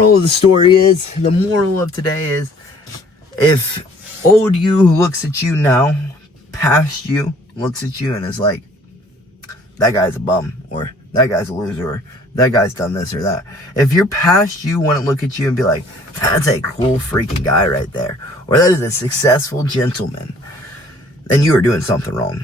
Moral of the story is, the moral of today is, if old you looks at you now, past you looks at you and is like, that guy's a bum, or that guy's a loser, or that guy's done this or that. If your past you wouldn't look at you and be like, that's a cool freaking guy right there, or that is a successful gentleman, then you are doing something wrong.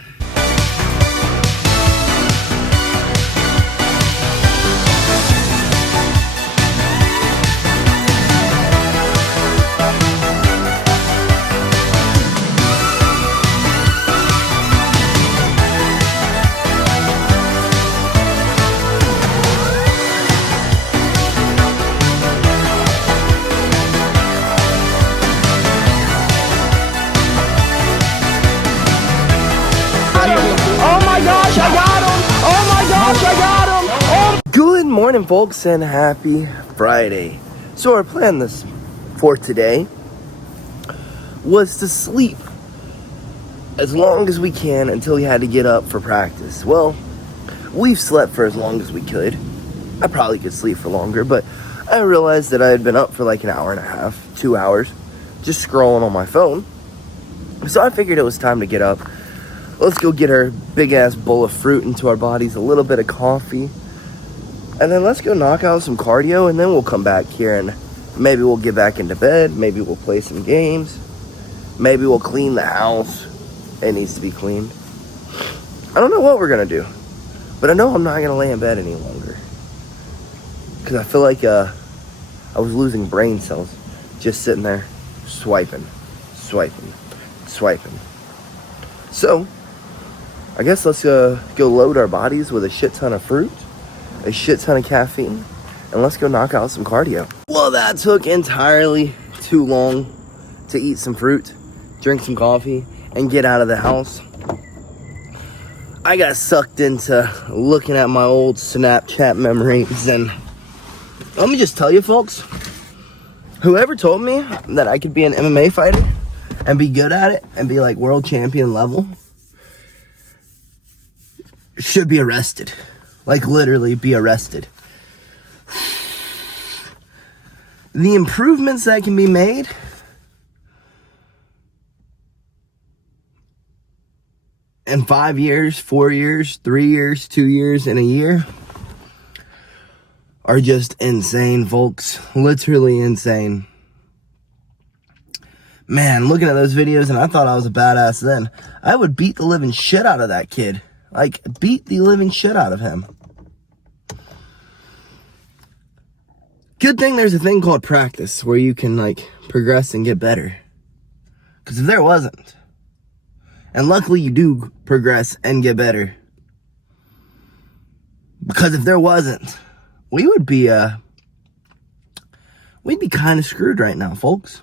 Good morning, folks, and happy Friday. So our plan for today was to sleep as long as we can until we had to get up for practice. Well, we've slept for as long as we could. I probably could sleep for longer, but I realized that I had been up for like an hour and a half, 2 hours, just scrolling on my phone. So I figured it was time to get up. Let's go get our big-ass bowl of fruit into our bodies, a little bit of coffee, and then let's go knock out some cardio, and then we'll come back here and maybe we'll get back into bed. Maybe we'll play some games. Maybe we'll clean the house. It needs to be cleaned. I don't know what we're going to do, but I know I'm not going to lay in bed any longer because I feel like I was losing brain cells just sitting there swiping. So, I guess let's go load our bodies with a shit ton of fruit, a shit ton of caffeine, and let's go knock out some cardio. Well, that took entirely too long to eat some fruit, drink some coffee, and get out of the house. I got sucked into looking at my old Snapchat memories, and let me just tell you, folks, whoever told me that I could be an MMA fighter and be good at it and be like world champion level should be arrested. Like, literally be arrested. The improvements that can be made in 5 years, 4 years, 3 years, 2 years, and a year are just insane, folks. Literally insane. Man, looking at those videos, and I thought I was a badass then. I would beat the living shit out of that kid. Like, beat the living shit out of him. Good thing there's a thing called practice where you can, like, progress and get better. Because if there wasn't, and luckily you do progress and get better. Because if there wasn't, we'd be kind of screwed right now, folks.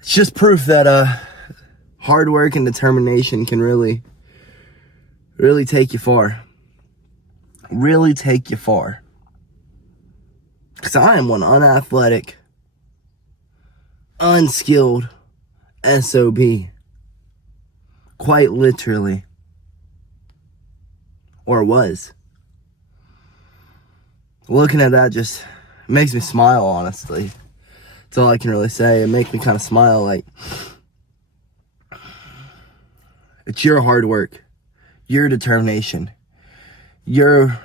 It's just proof that hard work and determination can really take you far. Really take you far. Because I am one unathletic, unskilled SOB. Quite literally. Or was. Looking at that just makes me smile, honestly. That's all I can really say. It makes me kind of smile, like, it's your hard work, your determination, your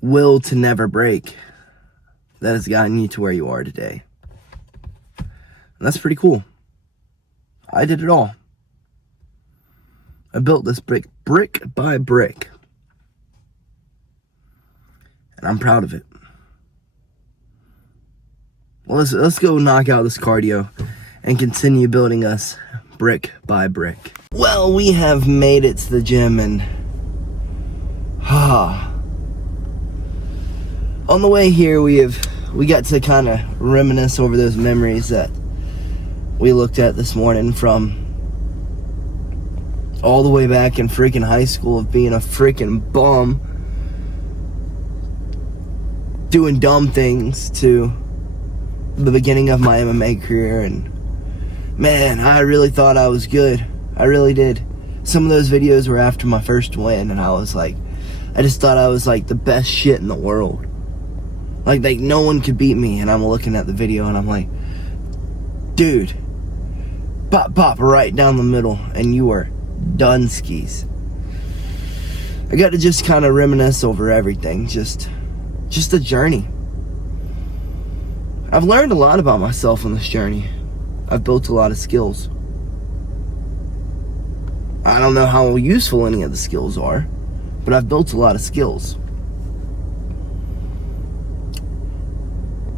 will to never break that has gotten you to where you are today. And that's pretty cool. I did it all. I built this brick by brick. And I'm proud of it. Well, let's go knock out this cardio and continue building us brick by brick. Well, we have made it to the gym, and on the way here we got to kind of reminisce over those memories that we looked at this morning from all the way back in freaking high school of being a freaking bum, doing dumb things, to the beginning of my MMA career. And man, I really thought I was good. I really did. Some of those videos were after my first win, and I was like, I just thought I was like the best shit in the world. Like no one could beat me. And I'm looking at the video and I'm like, dude, pop right down the middle and you are done skis. I got to just kind of reminisce over everything. Just a journey. I've learned a lot about myself on this journey. I've built a lot of skills. I don't know how useful any of the skills are, but I've built a lot of skills.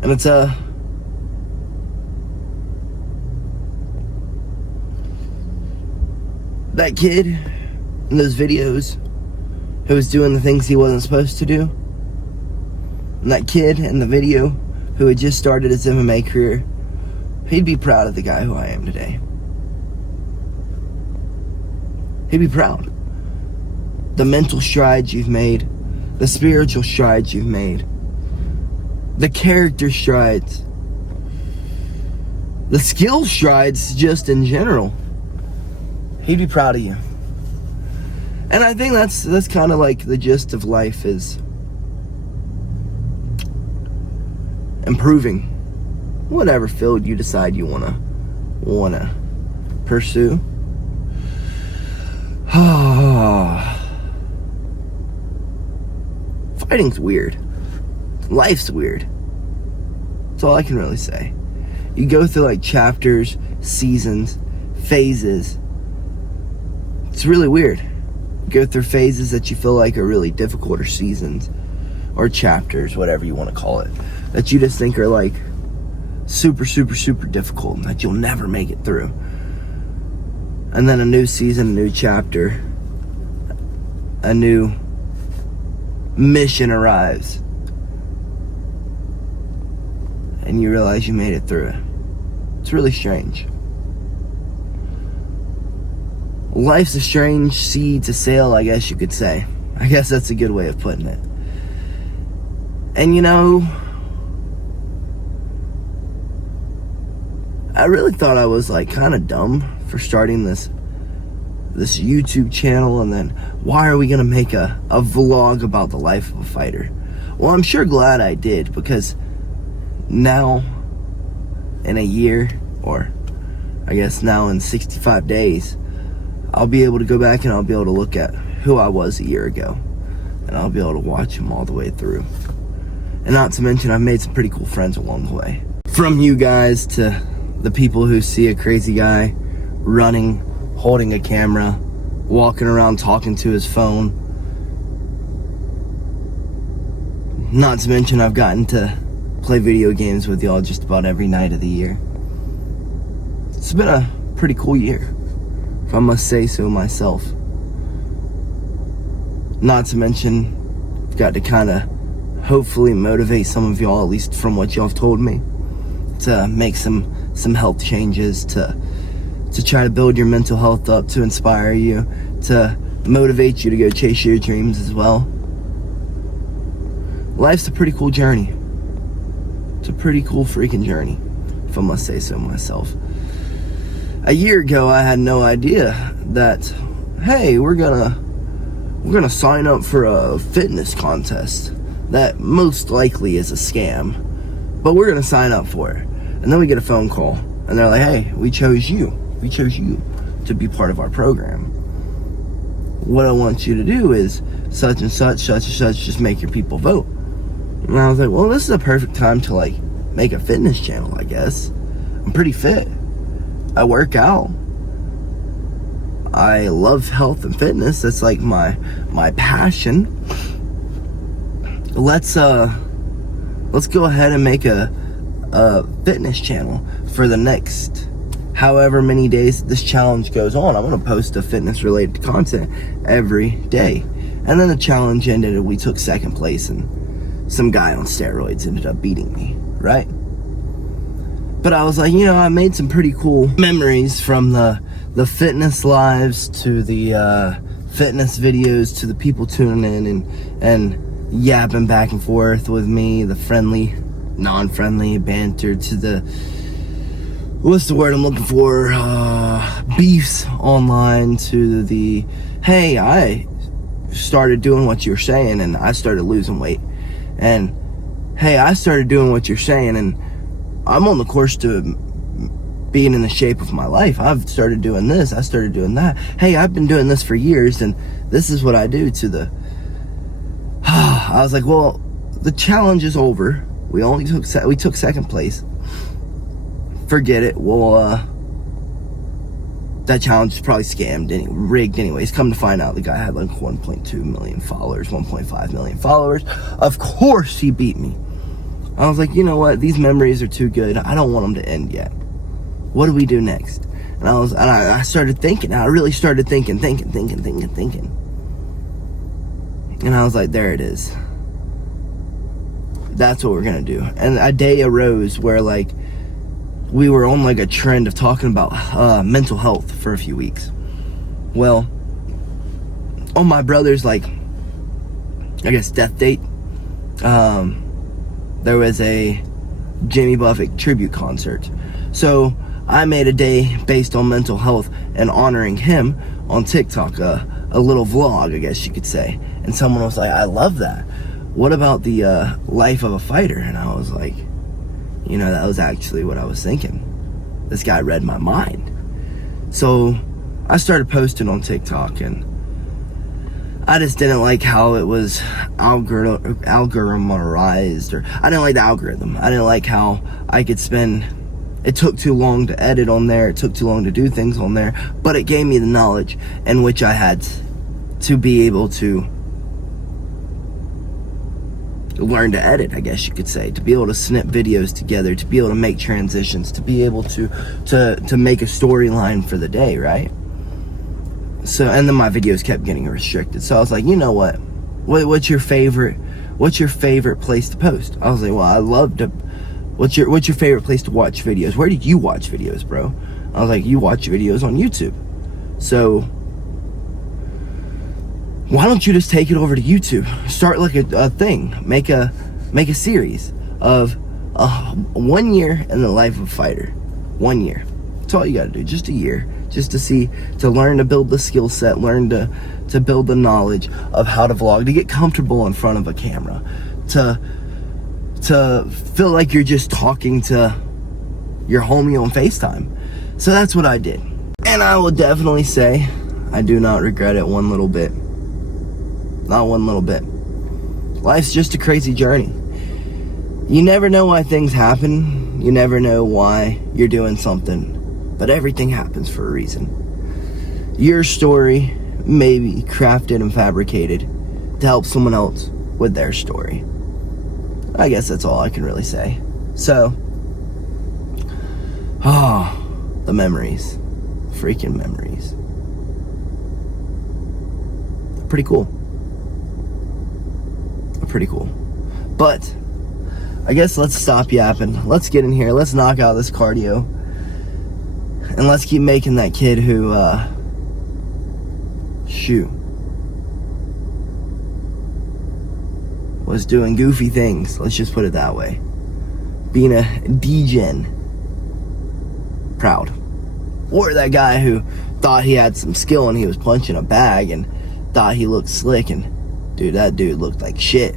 And it's that kid in those videos who was doing the things he wasn't supposed to do, and that kid in the video who had just started his MMA career, he'd be proud of the guy who I am today. He'd be proud. The mental strides you've made, the spiritual strides you've made, the character strides, the skill strides just in general. He'd be proud of you. And I think that's kind of like the gist of life, is improving whatever field you decide you wanna pursue. Fighting's weird. Life's weird. That's all I can really say. You go through like chapters, seasons, phases. It's really weird. You go through phases that you feel like are really difficult, or seasons, or chapters, whatever you want to call it, that you just think are like super difficult and that you'll never make it through. And then a new season, a new chapter, a new mission arrives, and you realize you made it through it. It's really strange. Life's a strange sea to sail, I guess you could say. I guess that's a good way of putting it. And you know, I really thought I was like kind of dumb for starting this YouTube channel, and then why are we gonna make a vlog about the life of a fighter? Well, I'm sure glad I did, because now in a year, or I guess now in 65 days, I'll be able to go back and I'll be able to look at who I was a year ago, and I'll be able to watch him all the way through. And not to mention, I've made some pretty cool friends along the way. From you guys to the people who see a crazy guy running, holding a camera, walking around talking to his phone. Not to mention, I've gotten to play video games with y'all just about every night of the year. It's been a pretty cool year, if I must say so myself. Not to mention, I've got to kind of hopefully motivate some of y'all, at least from what y'all have told me, to make some health changes, to try to build your mental health up, to inspire you, to motivate you to go chase your dreams as well. Life's a pretty cool journey. It's a pretty cool freaking journey, if I must say so myself. A year ago, I had no idea that, hey, we're gonna sign up for a fitness contest that most likely is a scam, but we're gonna sign up for it. And then we get a phone call, and they're like, hey, we chose you to be part of our program. What I want you to do is such and such, just make your people vote. And I was like, well, this is a perfect time to like make a fitness channel, I guess. I'm pretty fit. I work out. I love health and fitness. That's like my passion. Let's go ahead and make a fitness channel for the next however many days this challenge goes on. I'm gonna post a fitness related content every day. And then the challenge ended and we took second place, and some guy on steroids ended up beating me, right? But I was like, you know, I made some pretty cool memories from the fitness lives to the fitness videos to the people tuning in and yapping back and forth with me, the friendly, non-friendly banter, to the, what's the word I'm looking for, beefs online, to the, hey, I started doing what you're saying, and I started losing weight. And hey, I started doing what you're saying, and I'm on the course to being in the shape of my life. I've started doing this, I started doing that. Hey, I've been doing this for years, and this is what I do to the I was like, well, the challenge is over. We took second place. Forget it. Well, that challenge is probably rigged anyways. Come to find out, the guy had like 1.2 million followers, 1.5 million followers. Of course he beat me. I was like, you know what? These memories are too good. I don't want them to end yet. What do we do next? And I started thinking. I really started thinking. And I was like, there it is. That's what we're gonna do. And a day arose where like we were on like a trend of talking about mental health for a few weeks. Well, on my brother's like, I guess, death date, there was a Jimmy Buffett tribute concert. So I made a day based on mental health and honoring him on TikTok, a little vlog, I guess you could say. And someone was like, I love that. What about the life of a fighter? And I was like, you know, that was actually what I was thinking. This guy read my mind. So I started posting on TikTok, and I just didn't like how it was algorithmized, or I didn't like the algorithm. I didn't like how I could it took too long to edit on there. It took too long to do things on there, but it gave me the knowledge in which I had to be able to learn to edit, I guess you could say, to be able to snip videos together, to be able to make transitions, to be able to make a storyline for the day, right? So, and then my videos kept getting restricted. So I was like, you know what? What's your favorite place to post? I was like, well, I love to. What's your favorite place to watch videos? Where did you watch videos, bro? I was like, you watch videos on YouTube. So why don't you just take it over to YouTube? Start like a thing. Make a series of 1 year in the life of a fighter. 1 year. That's all you gotta do. Just a year. Just to learn to build the skill set, learn to build the knowledge of how to vlog, to get comfortable in front of a camera, to feel like you're just talking to your homie on FaceTime. So that's what I did. And I will definitely say, I do not regret it one little bit. Not one little bit. Life's just a crazy journey. You never know why things happen. You never know why you're doing something. But everything happens for a reason. Your story may be crafted and fabricated to help someone else with their story. I guess that's all I can really say. So, the memories. Freaking memories. Pretty cool. Pretty cool. But I guess let's stop yapping. Let's get in here. Let's knock out this cardio. And let's keep making that kid who was doing goofy things. Let's just put it that way. Being a degen proud. Or that guy who thought he had some skill and he was punching a bag and thought he looked slick, and dude, that dude looked like shit.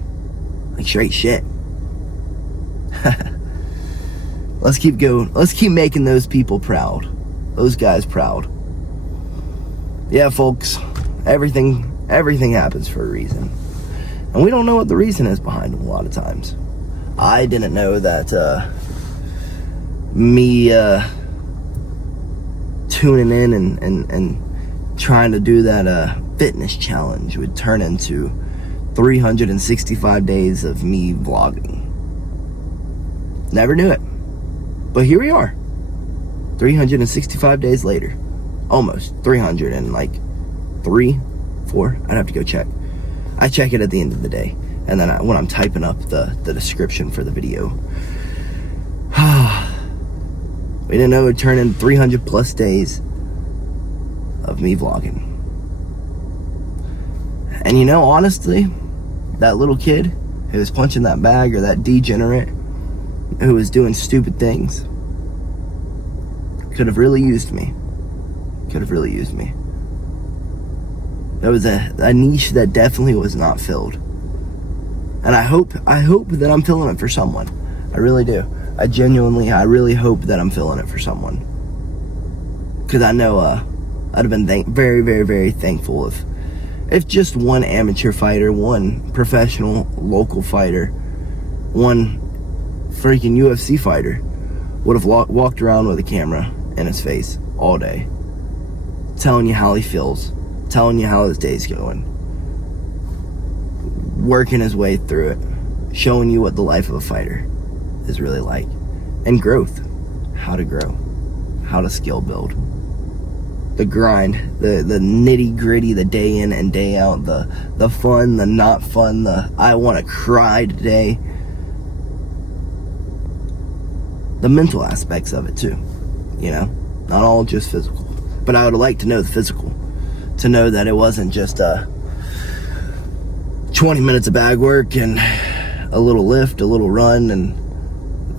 Like straight shit. Let's keep going. Let's keep making those people proud. Those guys proud. Yeah, folks. Everything happens for a reason. And we don't know what the reason is behind them a lot of times. I didn't know that me tuning in and trying to do that fitness challenge would turn into 365 days of me vlogging. Never knew it. But here we are. 365 days later. Almost. 300 and like 3, 4. I'd have to go check. I check it at the end of the day. And then when I'm typing up the description for the video. We didn't know it would turn into 300 plus days of me vlogging. And you know, honestly, that little kid who was punching that bag, or that degenerate who was doing stupid things, could have really used me. Could have really used me. There was a niche that definitely was not filled. And I hope that I'm filling it for someone. I really do. I really hope that I'm filling it for someone. Because I know I'd have been very, very, very thankful if just one amateur fighter, one professional local fighter, one freaking UFC fighter would have walked around with a camera in his face all day, telling you how he feels, telling you how his day's going, working his way through it, showing you what the life of a fighter is really like, and growth, how to grow, how to skill build, the grind, the nitty gritty, the day in and day out, the fun, the not fun, the I want to cry today, the mental aspects of it too, you know, not all just physical. But I would like to know the physical, to know that it wasn't just 20 minutes of bag work and a little lift, a little run, and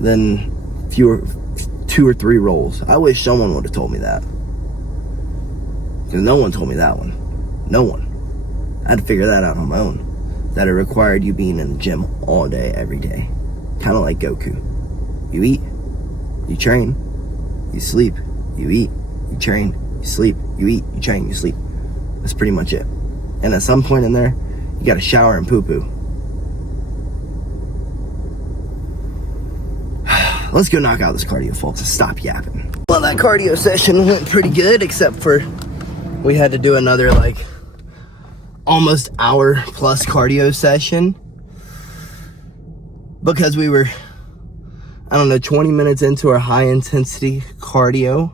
then 2 or 3 rolls. I wish someone would have told me that, because no one told me that one. No one. I had to figure that out on my own, that it required you being in the gym all day, every day, kind of like Goku. You eat, you train, you sleep, you eat, you train, you sleep, you eat, you train, you sleep. That's pretty much it. And at some point in there, you gotta shower and poo-poo. Let's go knock out this cardio, folks. Stop yapping. Well, that cardio session went pretty good, except for we had to do another like almost hour plus cardio session because we were, I don't know, 20 minutes into our high intensity cardio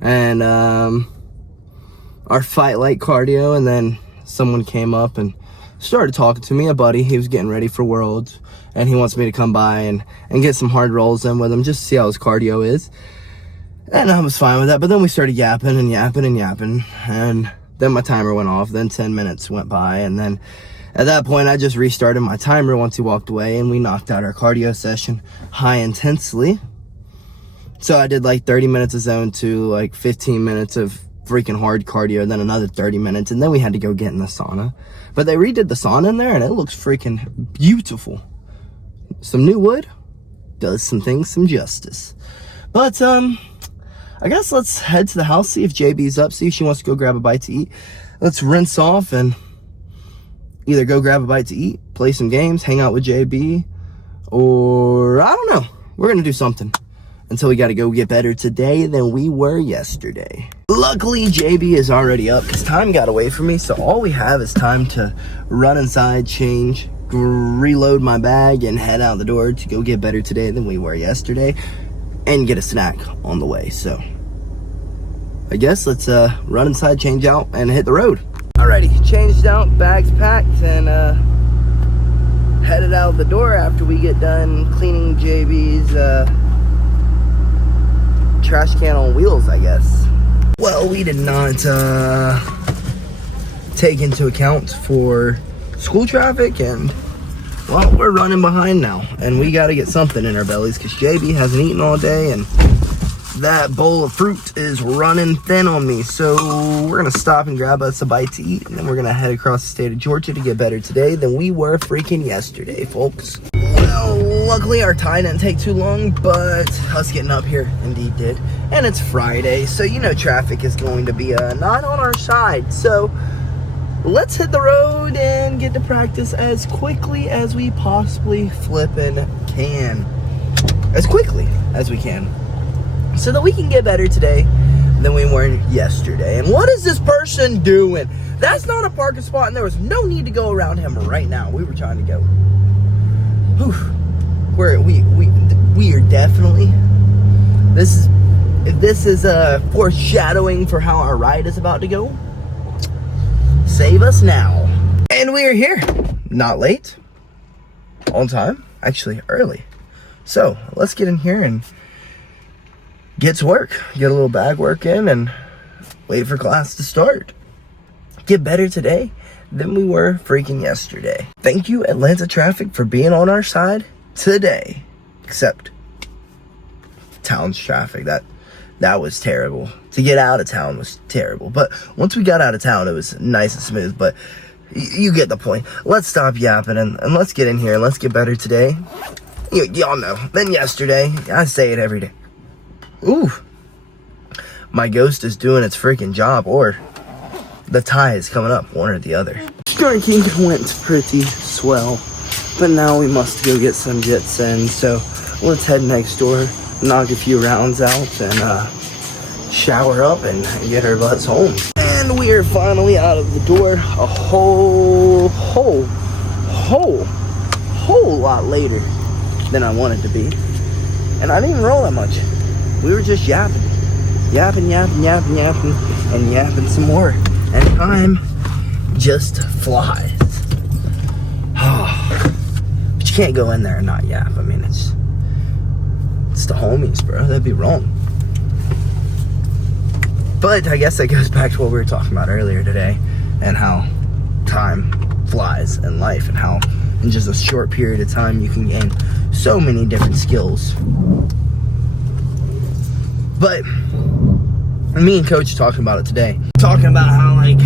and our fight light cardio, and then someone came up and started talking to me, a buddy. He was getting ready for Worlds, and he wants me to come by and get some hard rolls in with him just to see how his cardio is. And I was fine with that, but then we started yapping, and then my timer went off. Then 10 minutes went by, and then at that point I just restarted my timer once he walked away, and we knocked out our cardio session high intensely. So I did like 30 minutes of zone 2, like 15 minutes of freaking hard cardio, then another 30 minutes, and then we had to go get in the sauna. But they redid the sauna in there, and it looks freaking beautiful. Some new wood does some things some justice. But I guess let's head to the house, see if JB's up, see if she wants to go grab a bite to eat. Let's rinse off and either go grab a bite to eat, play some games, hang out with JB, or I don't know. We're gonna do something until we gotta go get better today than we were yesterday. Luckily, JB is already up because time got away from me, so all we have is time to run inside, change, reload my bag, and head out the door to go get better today than we were yesterday, and get a snack on the way. So I guess let's run inside, change out, and hit the road. Alrighty, changed out, bags packed, and headed out the door after we get done cleaning JB's trash can on wheels, I guess. Well, we did not take into account for school traffic, and well, we're running behind now, and we got to get something in our bellies because JB hasn't eaten all day, and that bowl of fruit is running thin on me. So we're gonna stop and grab us a bite to eat, and then we're gonna head across the state of Georgia to get better today than we were freaking yesterday, folks. Well, luckily our tie didn't take too long, but us getting up here indeed did. And it's Friday, so you know traffic is going to be not on our side. So let's hit the road and get to practice as quickly as we possibly flippin' can. As quickly as we can, so that we can get better today than we were yesterday. And what is this person doing? That's not a parking spot, and there was no need to go around him right now. We were trying to go. Whew. We are definitely, if this is foreshadowing for how our ride is about to go, save us now. And we are here, not late, on time, actually early. So let's get in here and get to work, get a little bag work in, and wait for class to start. Get better today than we were freaking yesterday. Thank you, Atlanta traffic, for being on our side today. Except Towns traffic, that was terrible. To get out of town was terrible. But once we got out of town, it was nice and smooth. But you get the point. Let's stop yapping and let's get in here and let's get better today. Y'all know. Then yesterday, I say it every day. Ooh. My ghost is doing its freaking job, or the tie is coming up, one or the other. Drinking went pretty swell, but now we must go get some jits in. So let's head next door, knock a few rounds out, and shower up and get our butts home. And we are finally out of the door a whole lot later than I wanted to be. And I didn't even roll that much. We were just yapping and yapping some more. And time just flies. But you can't go in there and not yap. I mean, it's the homies, bro. That'd be wrong. But I guess that goes back to what we were talking about earlier today, and how time flies in life, and how in just a short period of time you can gain so many different skills. But me and Coach are talking about it today. Talking about how like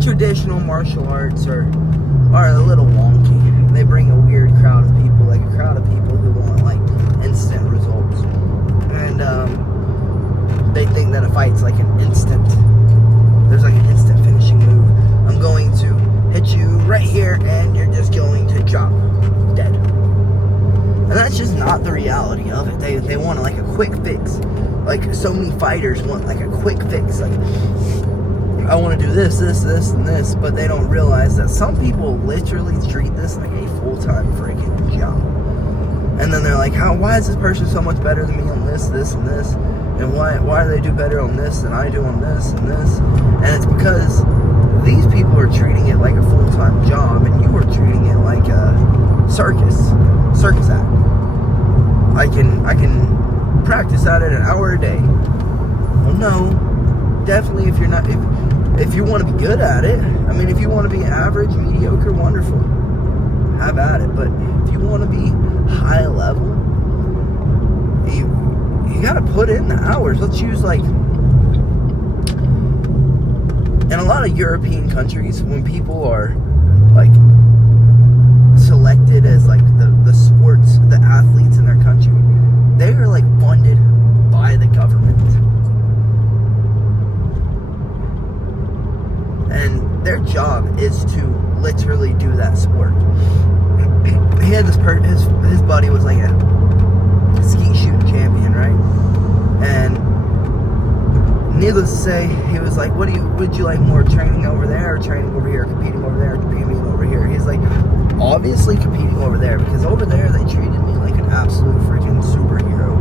traditional martial arts are a little wonky. They bring a weird crowd of people, like a crowd of people who want like instant results. And they think that a fight's like an instant. There's like an instant finishing move. I'm going to hit you right here and you're just going to drop dead. And that's just not the reality of it. They want like a quick fix. Like so many fighters want like a quick fix. Like, I want to do this, and this, but they don't realize that some people literally treat this like a full-time freaking job. And then they're like, why is this person so much better than me on this, and this? And why do they do better on this than I do on this and this? And it's because these people are treating it like a full-time job, and you are treating it like a circus act. I can practice at it an hour a day. Well, no, definitely if you want to be good at it. I mean, if you want to be average, mediocre, wonderful, have at it. But if you want to be high level, you got to put in the hours. Let's use like in a lot of European countries, when people are like selected as like the athletes in their country, they are like funded by the government, and their job is to literally do that sport. He had his buddy was like a skeet shooting champion, right? And needless to say, he was like, would you like more, training over there or training over here, competing over there or competing over here? He's like, obviously competing over there, because over there they treated me like an absolute freaking superhero.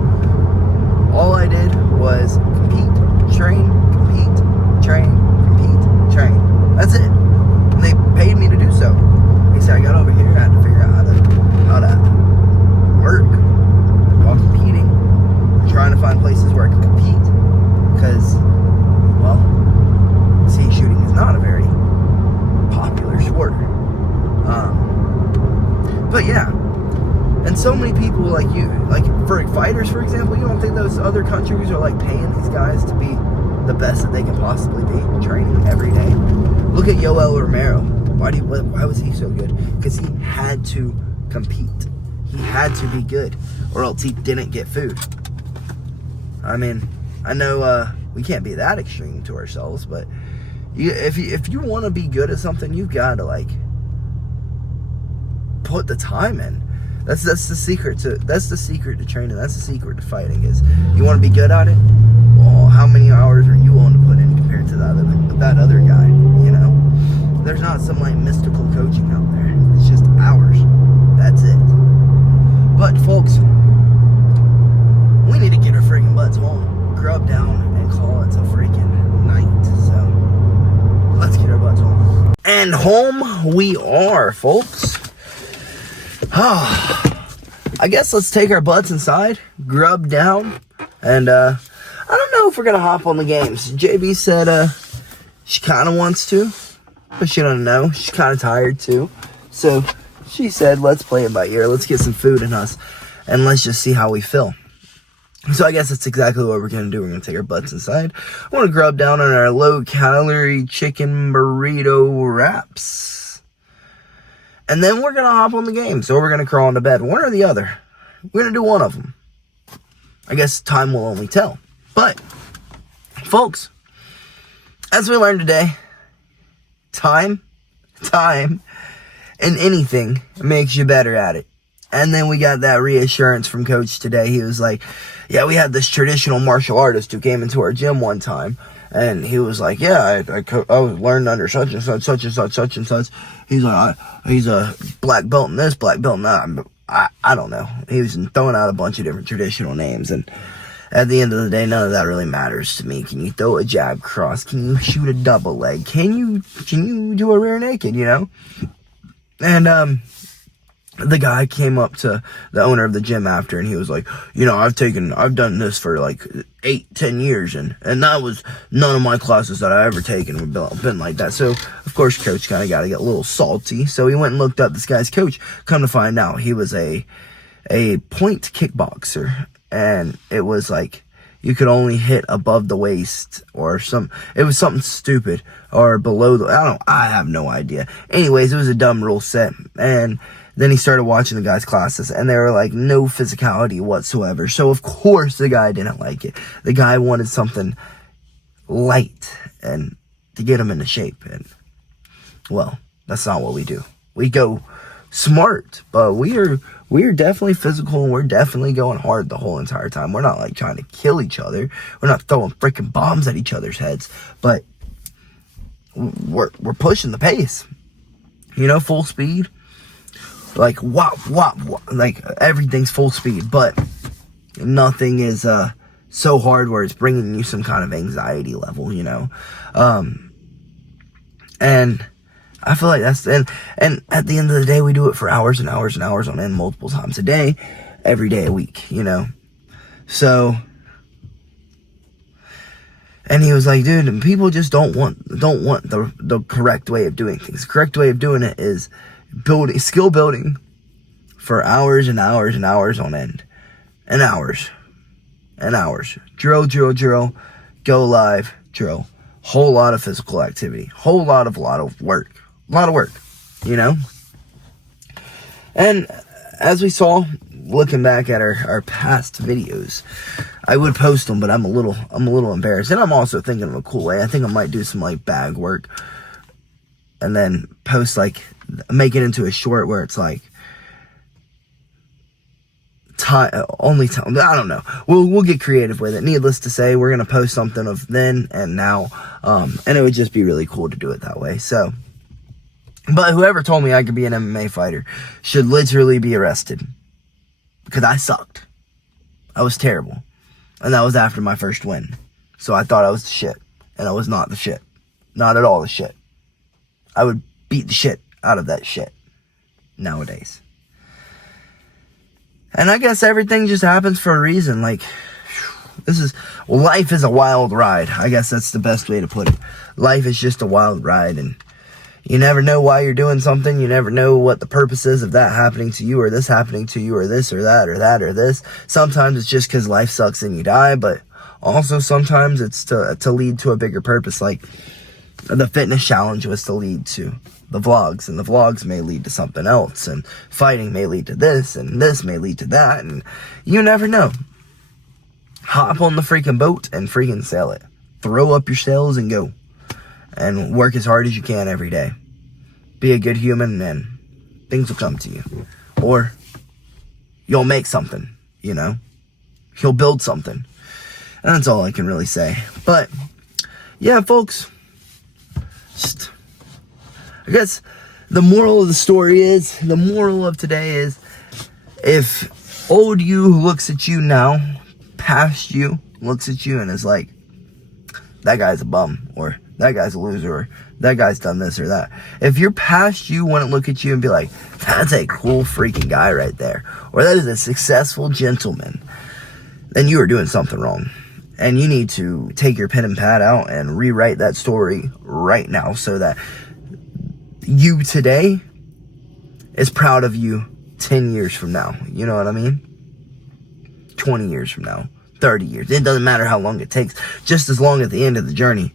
All I did was compete, train, compete, train, compete, train. That's it. And they paid me to do so. He said I got over here, I had to figure out how to work while competing, trying to find places where I could compete, because, well, skeet shooting is not a very popular sport. But yeah, and so many people like for fighters, for example, you don't think those other countries are like paying these guys to be the best that they can possibly be, training every day? Look at Yoel Romero. Why was he so good? Because he had to compete. He had to be good, or else he didn't get food. I mean, I know we can't be that extreme to ourselves, but if you want to be good at something, you've got to like put the time in. That's the secret to training. That's the secret to fighting, is you want to be good at it. Well, how many hours are you willing to put in compared to that other guy? You know, there's not some like mystical coaching out there. It's just hours. That's it. But folks, we need to get our freaking butts home, grub down, and call it a freaking night. So let's get our butts home. And home we are, folks. I guess let's take our butts inside, grub down, and I don't know if we're gonna hop on the games. JB said she kind of wants to, but she don't know. She's kind of tired too, so she said let's play it by ear. Let's get some food in us, and let's just see how we feel. So I guess that's exactly what we're going to do. We're going to take our butts inside. I want to grub down on our low-calorie chicken burrito wraps. And then we're going to hop on the game. So we're going to crawl into bed. One or the other. We're going to do one of them. I guess time will only tell. But, folks, as we learned today, time, and anything makes you better at it. And then we got that reassurance from Coach today. He was like, yeah, we had this traditional martial artist who came into our gym one time. And he was like, yeah, I was learned under such and such, such and such, such and such. He's like, he's a black belt in this, black belt in that. I don't know. He was throwing out a bunch of different traditional names. And at the end of the day, none of that really matters to me. Can you throw a jab cross? Can you shoot a double leg? Can you do a rear naked, you know? And, the guy came up to the owner of the gym after, and he was like, you know, I've done this for like 8-10 years, and that was none of my classes that I ever taken have been like that. So of course Coach kind of got to get a little salty, so he went and looked up this guy's coach. Come to find out, he was a point kickboxer, and it was like you could only hit above the waist or it was something stupid, or below I have no idea. Anyways, it was a dumb rule set. And then he started watching the guy's classes, and they were like no physicality whatsoever. So of course the guy didn't like it. The guy wanted something light and to get him into shape. And well, that's not what we do. We go smart, but we are definitely physical, and we're definitely going hard the whole entire time. We're not like trying to kill each other. We're not throwing freaking bombs at each other's heads, but we're pushing the pace. You know, full speed. Like whop, like everything's full speed, but nothing is so hard where it's bringing you some kind of anxiety level, you know. And I feel like that's and at the end of the day, we do it for hours and hours and hours on end, multiple times a day, every day a week, you know. So, and he was like, dude, people just don't want the correct way of doing things. The correct way of doing it is skill building for hours and hours and hours on end, and hours and hours. Drill, go live, drill. Whole lot of physical activity, whole lot of work, you know. And as we saw, looking back at our past videos, I would post them, but I'm a little embarrassed, and I'm also thinking of a cool way. I think I might do some like bag work, and then post like. Make it into a short where it's like I don't know. We'll get creative with it. Needless to say, we're gonna post something of then and now, and it would just be really cool to do it that way. So, but whoever told me I could be an MMA fighter should literally be arrested, because I sucked. I was terrible, and that was after my first win. So I thought I was the shit, and I was not the shit, not at all the shit. I would beat the shit out of that shit nowadays. And I guess everything just happens for a reason. Like, life is a wild ride. I guess that's the best way to put it. Life is just a wild ride, and you never know why you're doing something. You never know what the purpose is of that happening to you, or this happening to you, or this, or that, or that, or this. Sometimes it's just because life sucks and you die, but also sometimes it's to lead to a bigger purpose. Like, the fitness challenge was to lead to the vlogs, and the vlogs may lead to something else, and fighting may lead to this, and this may lead to that, and you never know. Hop on the freaking boat and freaking sail it. Throw up your sails and go. And work as hard as you can every day. Be a good human, and things will come to you. Or you'll make something, you know. You'll build something. And that's all I can really say. But yeah, folks, I guess the moral of today is, if old you looks at you now, past you looks at you and is like, that guy's a bum, or that guy's a loser, or that guy's done this or that. If your past you wouldn't look at you and be like, that's a cool freaking guy right there, or that is a successful gentleman, then you are doing something wrong. And you need to take your pen and pad out and rewrite that story right now, so that you today is proud of you 10 years from now. You know what I mean? 20 years from now, 30 years. It doesn't matter how long it takes. Just as long at the end of the journey,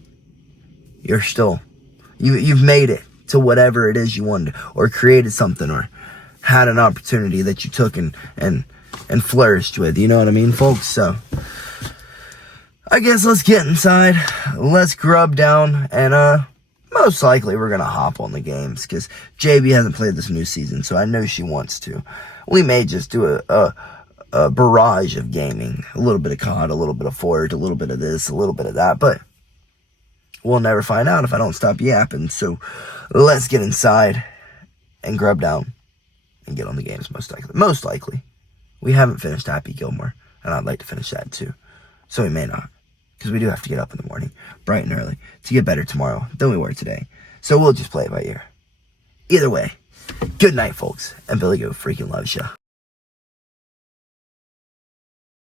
you're still, you've made it to whatever it is you wanted, or created something, or had an opportunity that you took and flourished with. You know what I mean, folks? So I guess let's get inside. Let's grub down, and most likely we're gonna hop on the games because JB hasn't played this new season, so I know she wants to. We may just do a barrage of gaming, a little bit of COD, a little bit of Forge, a little bit of this, a little bit of that, but we'll never find out if I don't stop yapping. So let's get inside and grub down and get on the games. Most likely. We haven't finished Happy Gilmore, and I'd like to finish that too. So we may not, because we do have to get up in the morning, bright and early, to get better tomorrow than we were today. So we'll just play it by ear. Either way, good night, folks, and BillyGoat freaking loves ya.